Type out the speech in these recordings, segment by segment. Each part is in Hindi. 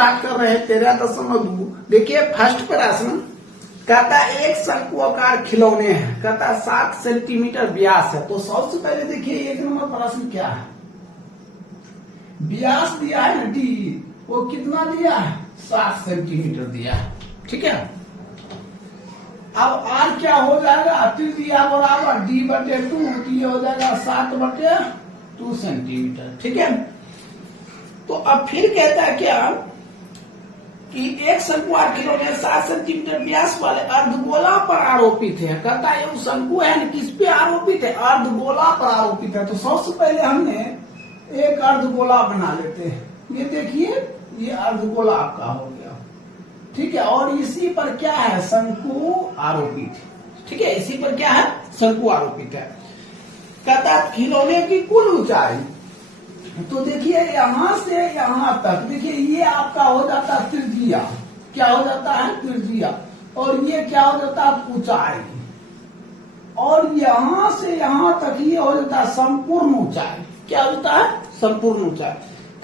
बात कर रहे हैं 13.2। देखिए फर्स्ट प्रश्न कहता है एक शंकुआकार खिलौने हैं, कहता है 7 सेंटीमीटर व्यास है। तो सबसे पहले देखिए एक नंबर प्रश्न क्या है, व्यास दिया है ना डी, वो कितना दिया है 7 सेंटीमीटर दिया है। ठीक है, अब आर क्या हो जाएगा, त्रिज्या बराबर डी बटे 2, ये हो जाएगा 7 बटे 2 सेंटीमीटर। ठीक है, तो अब फिर कहता है क्या कि एक शंकुआकार खिलौने 7 सेंटीमीटर व्यास वाले अर्धगोला पर आरोपित है। कहता है वो शंकु है न किस पे आरोपित है, अर्धगोला पर आरोपित है। तो सबसे पहले हमने एक अर्धगोला बना लेते हैं। ये देखिए ये अर्धगोला आपका हो गया। ठीक है, और इसी पर क्या है, शंकु आरोपित है। ठीक है, इसी पर क्या है, शंकु आरोपित है। कहता है खिलौने की कुल ऊंचाई, तो देखिए यहां से यहां तक, देखिए ये आपका हो जाता है त्रिज्या, क्या हो जाता है त्रिज्या, और ये क्या हो जाता है ऊंचाई, और यहां से यहां तक ये हो जाता है संपूर्ण ऊंचाई। क्या होता है, संपूर्ण ऊंचाई।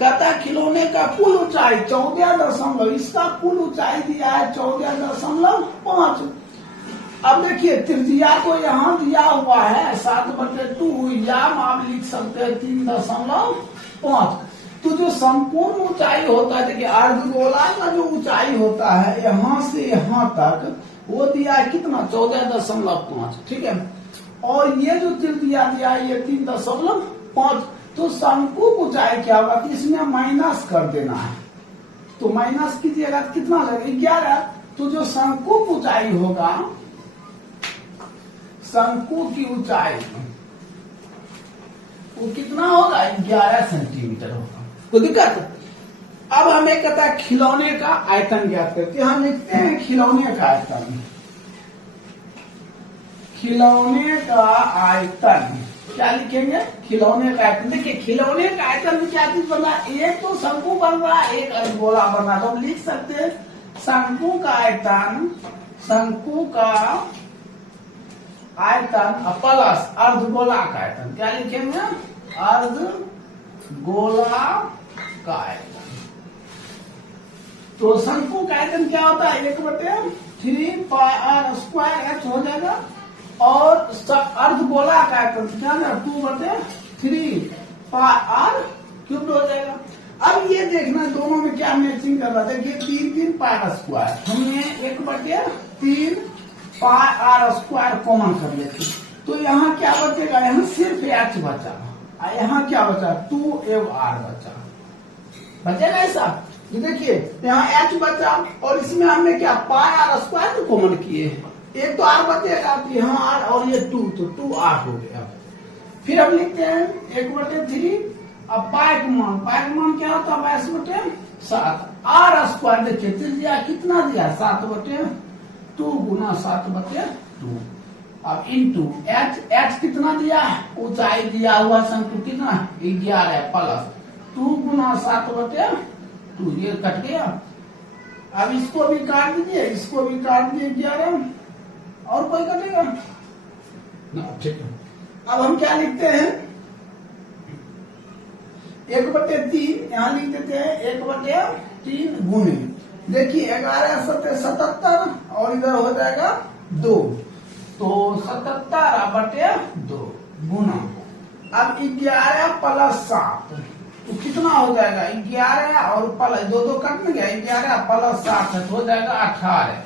कहता है खिलौने का कुल ऊंचाई 14 इसका कुल ऊंचाई दिया है 14.5। अब देखिए त्रिज्या तो यहाँ दिया हुआ है 7/2, या आप लिख सकते हैं 3.5। तो जो संपूर्ण ऊंचाई होता है, देखिए अर्धगोला का जो ऊंचाई होता है यहाँ से यहाँ तक, वो दिया है कितना 14.5। ठीक है, और ये जो त्रिज्या दिया है ये 3.5। तो शंकु की ऊंचाई क्या होगा कि इसमें माइनस कर देना है, तो माइनस कीजिएगा कितना लगेगा 11। तो जो शंकु की ऊंचाई होगा, शंकु की ऊंचाई वो कितना होगा 11 सेंटीमीटर होगा। कोई दिक्कत। अब हमें कहता है खिलौने का आयतन ज्ञात करके, हम लिखते हैं खिलौने का आयतन। खिलौने का आयतन क्या लिखेंगे, खिलौने का आयतन। देखिए खिलौने का आयतन में क्या चीज बन रहा है, एक तो शंकु बन रहा है, एक अर्धगोला बन रहा है। तो हम लिख सकते हैं शंकु का आयतन, शंकु का आयतन प्लस अर्धगोला का आयतन। क्या लिखेंगे, अर्धगोला का आयतन। तो शंकु का आयतन क्या होता है 1/3 πr² हो जाएगा, और अर्धगोला का आयतन क्या है 2/3 πr³ हो जाएगा। अब ये देखना दोनों में क्या मैचिंग कर रहा है। देखिए 3 πr², हमने 1/3 πr² कॉमन कर लेते, तो यहाँ क्या बचेगा, यहाँ सिर्फ h बचा, यहाँ क्या बचा 2r बचेगा ऐसा। देखिए यहाँ h बचा, और इसमें हमने क्या πr² तो कॉमन किए, एक तो r बचेगा, तो यहाँ r और ये 2, तो 2r हो गया। फिर हम लिखते हैं 1/3। अब पाई का मान क्या होता है 22/7। r², देखिए त्रिज्या कितना दिया 7/2 गुना 7/2। अब इंटू h कितना दिया, ऊंचाई दिया हुआ शंकु कितना 11 प्लस 2 गुना 7/2, ये कट गया। अब इसको भी काट दीजिए, इसको भी काट दीजिए 11, और कोई कटेगा ना। ठीक है, अब हम क्या लिखते हैं 1/3, यहाँ लिख देते हैं 1/3 गुने, देखिए 11 7 77, और इधर हो जाएगा 2, तो 77/2 गुना। अब 11 प्लस 7 तो कितना हो जाएगा 11, और प्लस 2 कट में गया, 11 प्लस 7 हो जाएगा 18।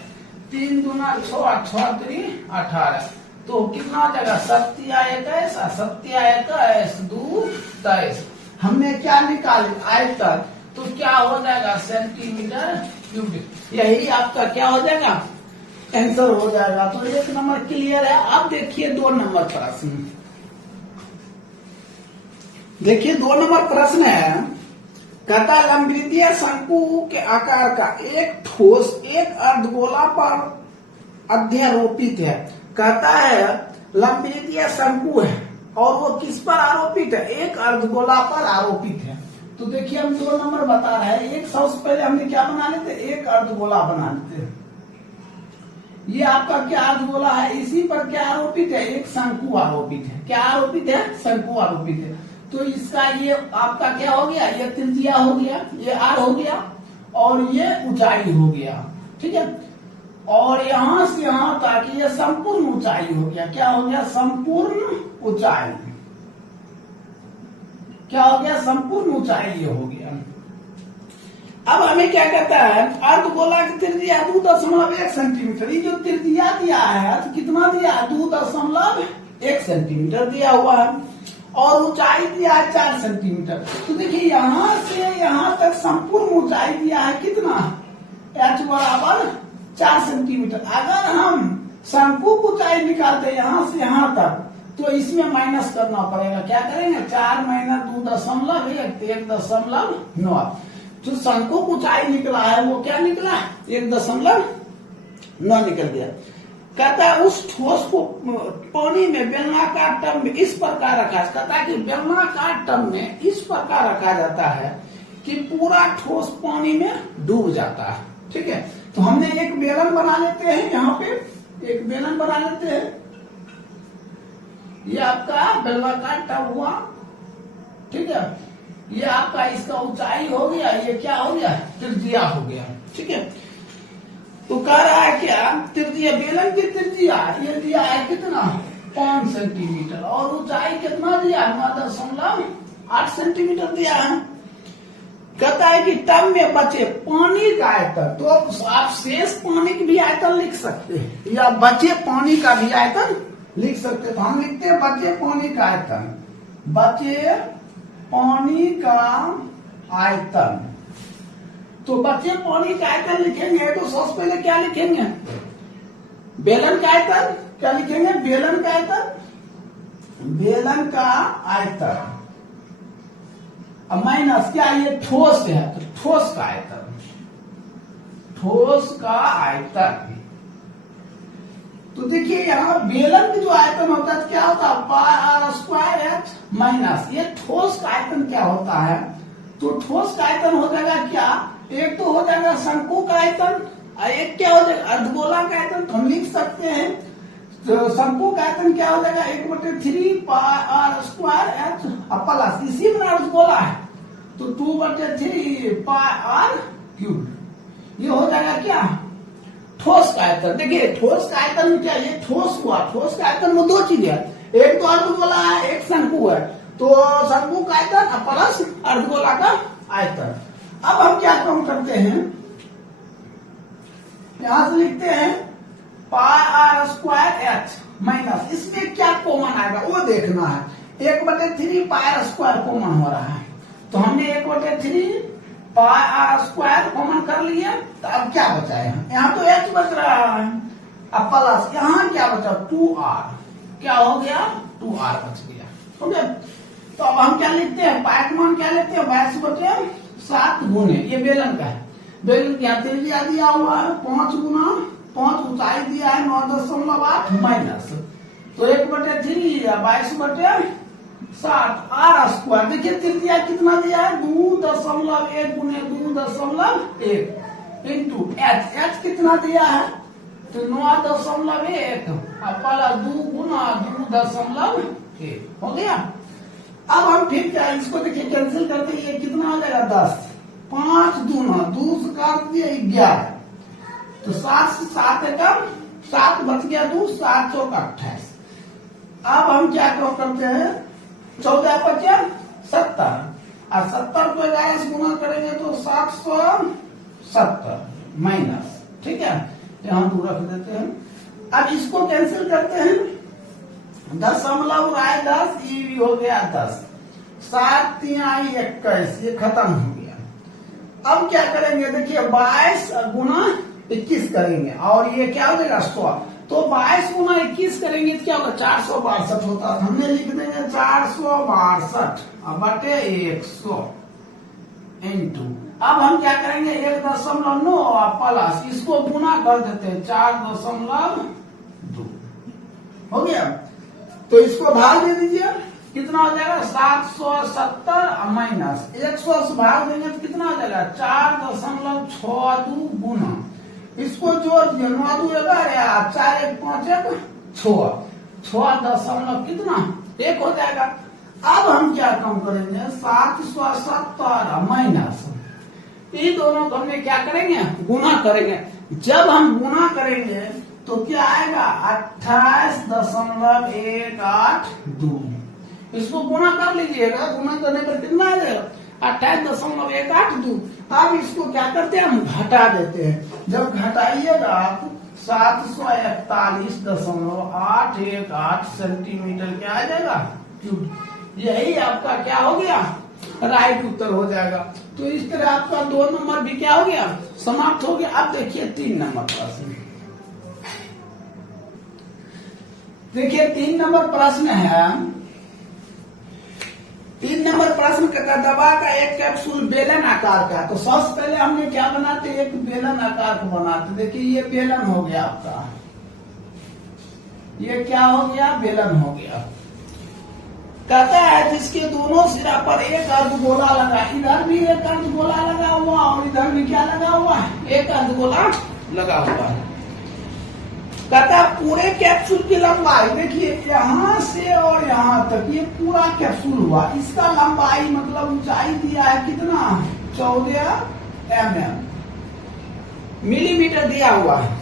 3 दूना 6, 6 3 18, तो कितना हो जाएगा 7 21 2 23। हमने क्या निकाले आयतन, तो क्या हो जाएगा सेंटीमीटर क्यूब। यही आपका क्या हो जाएगा आंसर हो जाएगा। तो 1 नंबर क्लियर है। अब देखिए 2 नंबर प्रश्न, देखिए 2 नंबर प्रश्न है, कहता लंबवृत्तीय शंकु के आकार का एक ठोस एक अर्धगोला पर अध्यारोपित है। कहता है लंबवृत्तीय शंकु है, और वो किस पर आरोपित है, एक अर्धगोला पर आरोपित है। तो देखिए हम 2 नंबर बता रहे हैं। एक सबसे पहले हमने क्या बना लेते, एक अर्धगोला बना लेते। ये आपका क्या अर्धगोला है, इसी पर क्या आरोपित है, एक शंकु आरोपित है। क्या आरोपित है, शंकु आरोपित है। तो इसका ये आपका क्या हो गया, ये त्रिज्या हो गया, ये r हो गया, और ये ऊंचाई हो गया, ठीक है। और यहां से यहां तक ये संपूर्ण ऊंचाई हो गया। क्या हो गया? संपूर्ण ऊंचाई। क्या हो गया? संपूर्ण ऊंचाई ये हो गया। अब हमें क्या कहता है? अर्धगोला की त्रिज्या 2.1 सेंटीमीटर। ये जो त्रिज्या दिया है तो कितना दिया है? 2.1 सेंटीमीटर दिया हुआ है और ऊंचाई दिया है 4 सेंटीमीटर। तो देखिए यहां से यहां तक संपूर्ण ऊंचाई दिया है कितना? h बराबर 4 सेंटीमीटर। अगर हम शंकु की ऊंचाई निकालते यहां से यहां तक तो इसमें माइनस करना पड़ेगा। क्या करेंगे? 4 माइनस 2.1 1.9। जो शंकु की ऊंचाई निकला है वो क्या निकला? 1.9 निकल गया। कहता है उस ठोस को पानी में बेलनाकार टब में इस प्रकार रखा। कहता है कि बेलनाकार टब में इस प्रकार रखा जाता है कि पूरा ठोस पानी में डूब जाता है, ठीक है। तो हमने एक बेलन बना लेते हैं, यहाँ पे एक बेलन बना लेते हैं। ये आपका बेलनाकार टब हुआ, ठीक है। ये आपका इसका ऊंचाई हो गया, ये क्या हो गया? त्रिज्या हो गया, ठीक है। तो कह रहा है क्या? त्रिज्या, बेलन की त्रिज्या ये दिया है कितना? 5 सेंटीमीटर और ऊंचाई कितना दिया? 9.8 सेंटीमीटर दिया है। कहता है कि टब में बचे पानी का आयतन। तो आप शेष पानी की भी आयतन लिख सकते हैं या बचे पानी का भी आयतन लिख सकते हैं। तो हम लिखते हैं बचे पानी का आयतन। बचे पानी का आयतन। तो बचे पानी का आयतन लिखेंगे तो सबसे पहले क्या लिखेंगे? बेलन का आयतन। क्या लिखेंगे? बेलन का आयतन। बेलन का आयतन माइनस क्या? ये ठोस है तो ठोस का आयतन। ठोस का आयतन। तो देखिए यहाँ बेलन की जो आयतन होता है क्या होता है? पाई आर स्क्वायर एच माइनस ये ठोस का आयतन क्या होता है? तो ठोस का आयतन हो जाएगा क्या? एक तो हो जाएगा शंकु का आयतन, एक क्या हो जाएगा? अर्धगोला का आयतन। तो हम लिख सकते हैं तो शंकु का आयतन क्या हो जाएगा? 1/3 पाई आर स्क्वायर एच प्लस इसी में अर्धगोला है तो 2/3 पाई आर क्यूब। ये हो जाएगा क्या? ठोस का आयतन। देखिए ठोस का आयतन में क्या? ये ठोस हुआ। ठोस का आयतन में दो चीज है, एक तो अर्धगोला है, एक शंकु है। तो शंकु का आयतन प्लस अर्धगोला का आयतन। अब हम क्या काम करते हैं? यहां से लिखते हैं पाई आर स्क्वायर एच माइनस इसमें क्या कॉमन आएगा वो देखना है। 1/3 पाई आर स्क्वायर कॉमन हो रहा है तो हमने 1/3 पाई आर स्क्वायर कॉमन कर लिया। तो अब क्या बचा है? यहाँ तो एच बच रहा है अब प्लस यहाँ क्या बचा? 2r। क्या हो गया? 2r बच गया, हो गया। तो अब हम क्या लिखते हैं? पाई का मान क्या लेते हैं? 22/7 गुने ये बेलन का है। बेलन की त्रिज्या दिया हुआ है 5 गुना 5, ऊंचाई दिया है 9.8 माइनस तो 1/3 या 22/7 आर स्क्वायर। देखिए त्रिज्या कितना दिया है? 2.1 गुने 2.1 इंटू एच। एच कितना दिया है? तो 9.1 प्लस 2 गुना 2.1 हो गया। अब हम फिर क्या इसको देखिए कैंसिल करते हैं। ये कितना हो जाएगा? 10। 5 दूना 2 से काट दिया 11 तो 7 से 7 कम 7 बच गया 2 7 चौका 28। अब हम क्या करते हैं? 14/70 और 70 को 11 से गुना करेंगे तो 770 माइनस, ठीक है। यहाँ 2 रख देते हैं। अब इसको कैंसिल करते हैं। 10 आए 10 ये भी हो गया 10 7 3 आई 21 ये खत्म हो गया। अब क्या करेंगे? देखिए 22 गुना 21 करेंगे और ये क्या हो जाएगा? 100। तो 22 गुना 21 करेंगे तो क्या होगा? 462 होता है। हमने लिख देंगे 462 बटे 100 इंटू। अब हम क्या करेंगे? 1.9 प्लस इसको गुना कर देते हैं 4.2 हो गया। तो इसको भाग दे दीजिए कितना हो जाएगा? 770 माइनस 100 से भाग देंगे तो कितना हो जाएगा? 4.62 गुना इसको जोड़ दिया 9 2 11 4 1 5 1 6 दशमलव कितना 1 हो जाएगा। अब हम क्या काम करेंगे? 770 माइनस इन दोनों को हमने क्या करेंगे, गुना करेंगे। जब हम गुना करेंगे तो क्या आएगा 28.182। इसको गुना कर लीजिएगा, गुना करने पर कितना आ जाएगा 28.182। अब इसको क्या करते हैं, हम घटा देते हैं। जब घटाइएगा आप 741.818 सेंटीमीटर क्या आ जाएगा क्यूब। यही आपका क्या हो गया, राइट उत्तर हो जाएगा। तो इस तरह आपका 2 नंबर भी क्या हो गया, समाप्त हो गया। अब देखिए 3 नंबर प्रश्न। देखिए 3 नंबर प्रश्न है। 3 नंबर प्रश्न का दवा का एक कैप्सूल बेलन आकार का। तो सबसे पहले हमने क्या बनाते, एक बेलन आकार को बनाते। देखिए ये बेलन हो गया आपका, ये क्या हो गया, बेलन हो गया। कहता है जिसके दोनों सिरा पर एक अर्धगोला लगा, इधर भी एक अर्धगोला लगा हुआ और इधर भी क्या लगा हुआ है, एक अर्धगोला लगा हुआ है। कहता है पूरे कैप्सूल की लंबाई, देखिए यहाँ से और यहाँ तक ये पूरा कैप्सूल हुआ। इसका लंबाई मतलब ऊंचाई दिया है कितना, 14 mm मिलीमीटर दिया हुआ है।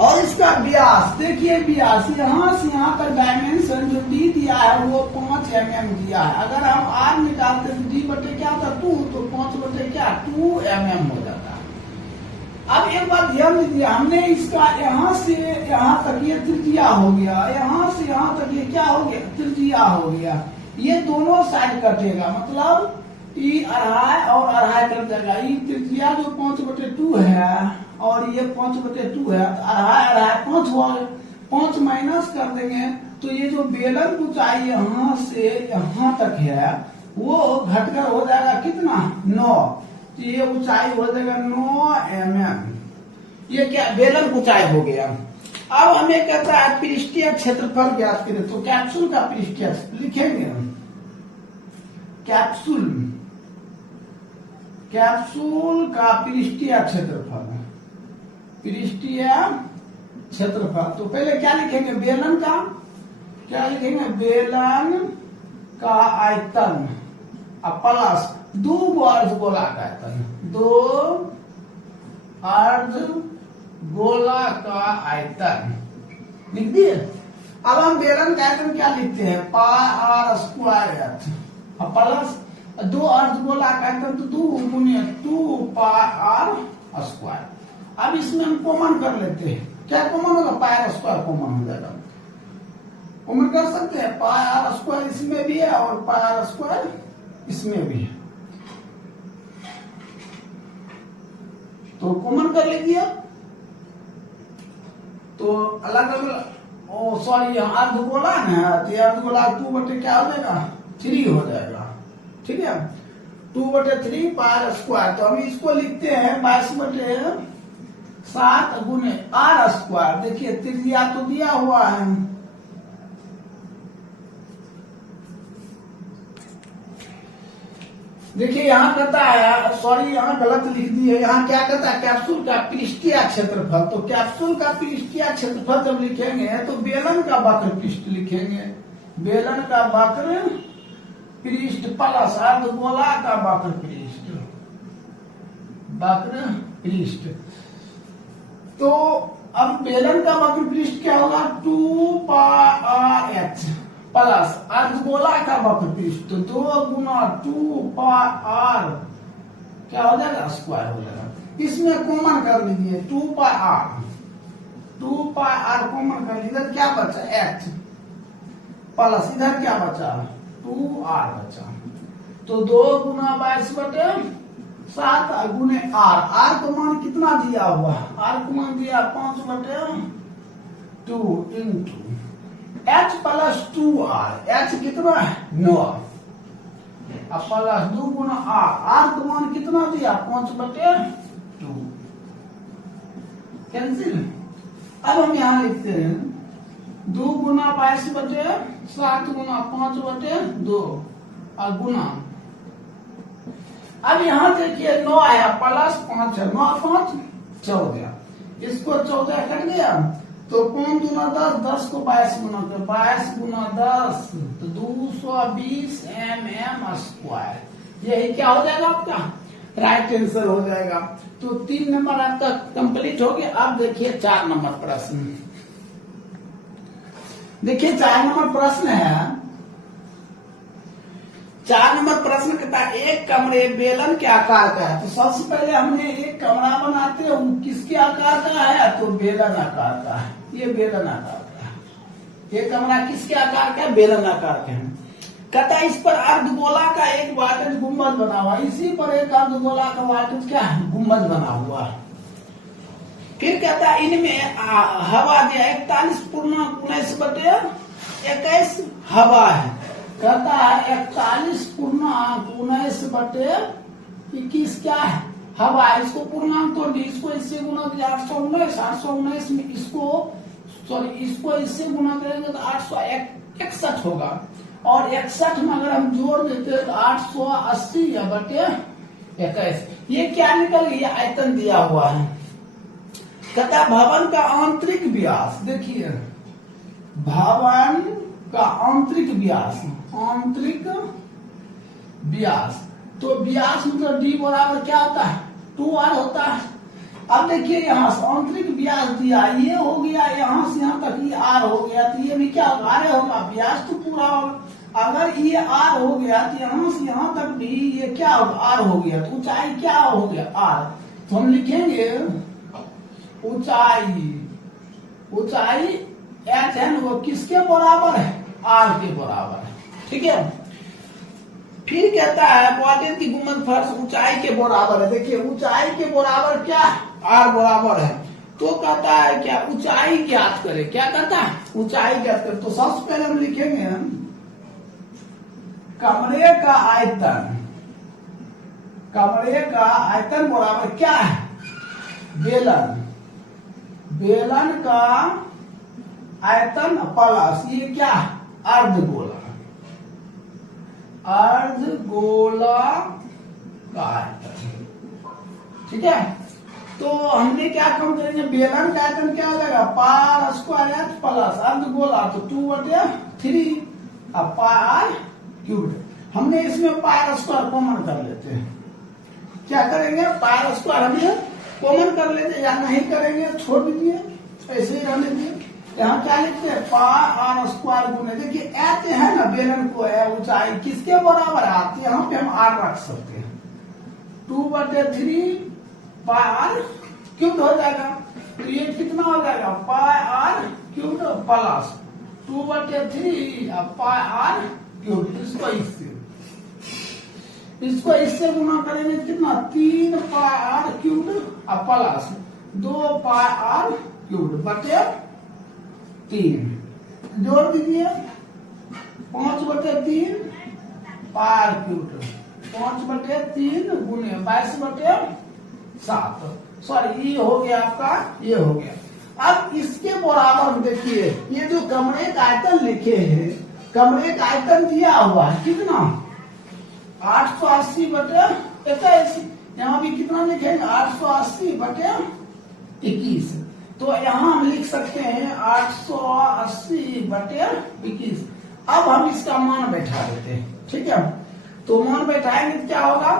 और इसका व्यास, देखिए व्यास यहाँ से यहाँ तक डायमेंशन जो डी दिया है वो 5 mm दिया है। अगर हम आर निकालते तो डी बटे क्या था 2, तो 5 बटे क्या 2 mm हो जाता है। अब एक बात ध्यान दीजिए, हमने इसका यहाँ से यहाँ तक ये त्रिज्या हो गया, यहाँ से यहाँ तक ये क्या हो गया, त्रिज्या हो गया। ये दोनों साइड कटेगा, मतलब ई अढ़ाई और अढ़ाई कट जाएगा। ये त्रिज्या जो 5/2 है और ये 5/2 है, तो अढ़ाई अढ़ाई 5 हुआ, 5 माइनस कर देंगे तो ये जो बेलन की ऊंचाई यहाँ से यहाँ तक है वो घटकर हो जाएगा कितना 9। तो ये ऊंचाई हो जाएगा 9 mm। ये क्या बेलन की ऊंचाई हो गया। अब हमें कहता है पृष्ठीय क्षेत्रफल ज्ञात करें। तो कैप्सूल का पृष्ठीय लिखेंगे, कैप्सूल का पृष्ठीय क्षेत्रफल, पृष्ठीय क्षेत्रफल। तो पहले क्या लिखेंगे, बेलन का क्या लिखेंगे, बेलन का आयतन प्लस 2 अर्धगोला का आयतन, 2 अर्धगोला का आयतन लिख दिए। अब हम बेलन का आयतन क्या लिखते हैं, पाई r स्क्वायर प्लस 2 अर्धगोला का आयतन तो 2 गुने 2 पाई r स्क्वायर। अब इसमें हम कॉमन कर लेते हैं, क्या कॉमन होगा, पाई r स्क्वायर कॉमन हो जाएगा। कॉमन कर सकते हैं, पाई r स्क्वायर इसमें भी है और पाई r स्क्वायर इसमें भी है, तो कॉमन कर लीजिए। तो अलग अलग सॉरी यहाँ अर्धगोला है, तो अर्धगोला 2 बटे क्या हो जाएगा 3 हो जाएगा, ठीक है 2/3 पाई r स्क्वायर। तो हम इसको लिखते हैं 22/7 गुने r स्क्वायर। देखिए त्रिज्या तो दिया हुआ है, देखिए यहाँ कहता है, सॉरी यहाँ गलत लिख दिए, यहाँ क्या कहता है कैप्सूल का पृष्ठीय क्षेत्रफल। तो कैप्सूल का पृष्ठीय क्षेत्रफल जब लिखेंगे तो बेलन का वक्र पृष्ठ लिखेंगे, बेलन का वक्र पृष्ठ प्लस अर्धगोला का वक्र पृष्ठ, वक्र पृष्ठ। तो अब बेलन का वक्र पृष्ठ क्या होगा 2 पाई r h प्लस अर्धगोला का वक्र पृष्ठ 2 गुना 2 पाई r क्या हो जाएगा स्क्वायर हो जाएगा। इसमें कॉमन कर लीजिए 2 पाई r कॉमन कर लीजिए, इधर क्या बचा h प्लस इधर क्या बचा 2r बचा। तो 2 गुना 22/7 गुने r को मान कितना दिया हुआ, r को मान दिया 5/2 into h plus 2r, h कितना है 9 प्लस 2 गुना r को मान कितना दिया 5/2 कैंसिल। अब हम यहाँ लिखते हैं 2 गुना 22/7 गुना 5/2 और गुना, अब यहाँ देखिए 9 आया प्लस 5 है, 9 5 14, इसको 14 कट गया तो 5 गुना 10, 10 को 22 गुना कर 22 गुना 10 तो 220 mm स्क्वायर। यही क्या हो जाएगा आपका राइट आंसर हो जाएगा। तो 3 नंबर आपका कंप्लीट हो गया। अब देखिए 4 नंबर प्रश्न। देखिए 4 नंबर प्रश्न है। 4 नंबर प्रश्न कहता है एक कमरे बेलन के आकार का है। तो सबसे पहले हमने एक कमरा बनाते हैं, किसके आकार का है? तो बेलन आकार का है। ये बेलन आकार का है। ये कमरा किसके आकार का है? बेलन आकार का है। कहता है इस पर अर्धगोला का एक वाटिज गुम्बद बना हुआ, इसी पर एक अर्धगोला का वाटिज क्या है? गुम्बद बना हुआ। फिर कहता है इनमें हवा दिया 41/19/21 हवा है। कहता है 41/19/21 क्या है? हवा है। इसको पूर्णांक तोड़ दी, इसको इससे गुना किया 819, 819 में इसको इससे गुना करेंगे तो 861 होगा। और 61 में अगर हम जोड़ देते हैं तो 880/21। ये क्या निकल गया? आयतन दिया हुआ है। कहता भवन का आंतरिक व्यास, देखिए भवन का आंतरिक व्यास, तो व्यास मतलब डी बराबर क्या होता है? 2r होता है। अब देखिए यहाँ से आंतरिक व्यास दिया, ये हो गया यहाँ से यहाँ तक ये r हो गया, तो ये भी क्या r होगा? व्यास तो पूरा होगा। अगर ये r हो गया तो यहाँ से यहाँ तक भी ये क्या होगा? r हो गया। तो ऊंचाई क्या हो गया? r। तो हम लिखेंगे ऊंचाई h है वो किसके बराबर है? r के बराबर है। ठीक है। फिर कहता है क्वाड्रेंट की गुम्बद फर्श ऊंचाई के बराबर है। देखिए ऊंचाई के बराबर क्या? r बराबर है। तो कहता है क्या? ऊंचाई ज्ञात करे। क्या कहता है? ऊंचाई ज्ञात करे। तो सबसे पहले हम लिखेंगे कमरे का आयतन बराबर क्या है? बेलन का आयतन प्लस ये क्या? अर्धगोला का आयतन। ठीक है। तो हमने क्या कम करेंगे? बेलन का आयतन क्या लगेगा? पार स्क्वायर h प्लस अर्धगोला तो 2/3 पार क्यूब। हमने इसमें पार स्क्वायर कॉमन कर लेते हैं। क्या करेंगे? पार स्क्वायर हमें कॉमन कर लेते हैं, या नहीं करेंगे छोड़ दीजिए, ऐसे ही रहने दीजिए। यहाँ क्या लिखते हैं? पार स्क्वायर गुने, देखिए एच है ना बेलन को है ऊंचाई किसके बराबर आती है? यहाँ पे हम r रख सकते हैं। 2/3 पार क्यूब हो जाएगा। तो ये कितना हो जाएगा? पार क्यूब प्लस 2/3 पार क्यूब। इसको इससे गुना करेंगे कितना? 3 पार क्यूब प्लस 2 पार क्यूब बटे 3। जोड़ दीजिए 5/3 पार क्यूब 5/3 गुने 22/7। सॉरी ये हो गया आपका, ये हो गया। अब इसके बराबर देखिए ये जो कमरे का आयतन लिखे हैं, कमरे का आयतन दिया हुआ है कितना? 880/21। यहाँ भी कितना लिखेंगे? 880/21। तो यहाँ हम लिख सकते हैं 880/21। अब हम इसका मान बैठा देते हैं। ठीक है। तो मान बैठाएंगे तो क्या होगा?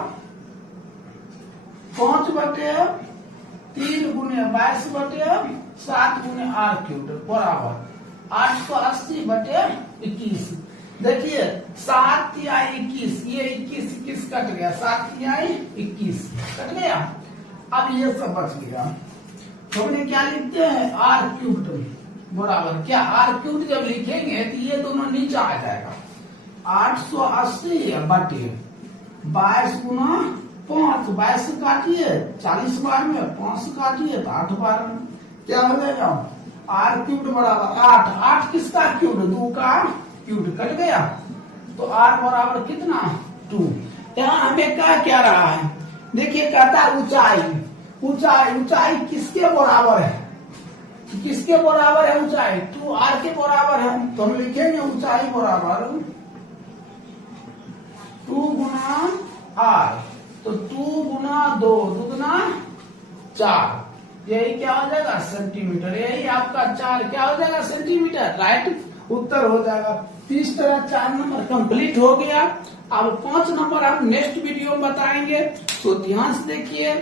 5/3 गुने 22/7 गुने r³ बराबर 880/21। देखिए 7 या 21, ये 21 कट गया, 7 या 21 कट गया। अब ये सब बच गया। तो हमने क्या लिखते हैं? r³ बराबर क्या? r³ जब लिखेंगे तो ये दोनों नीचे आ जाएगा। 880/22 गुना 5, 22 काटिए 40 बार में, 5 काटिए तो 8 बार में, क्या हो जाएगा? r³ बराबर 8 किसका क्यूब? 2 का क्यूब कट गया। तो r बराबर कितना? 2। यहाँ हमें क्या रहा है? देखिए कहता है ऊंचाई किसके बराबर है? किसके बराबर है ऊंचाई? 2r के बराबर है। तो हम लिखेंगे ऊंचाई बराबर 2 गुना r। तो 2 गुना 2 दुगुना 4, यही क्या हो जाएगा? सेंटीमीटर। यही आपका 4 क्या हो जाएगा? सेंटीमीटर। राइट उत्तर हो जाएगा। तो इस तरह 4 नंबर कंप्लीट हो गया। अब 5 नंबर हम नेक्स्ट वीडियो में बताएंगे, तो ध्यान से देखिए।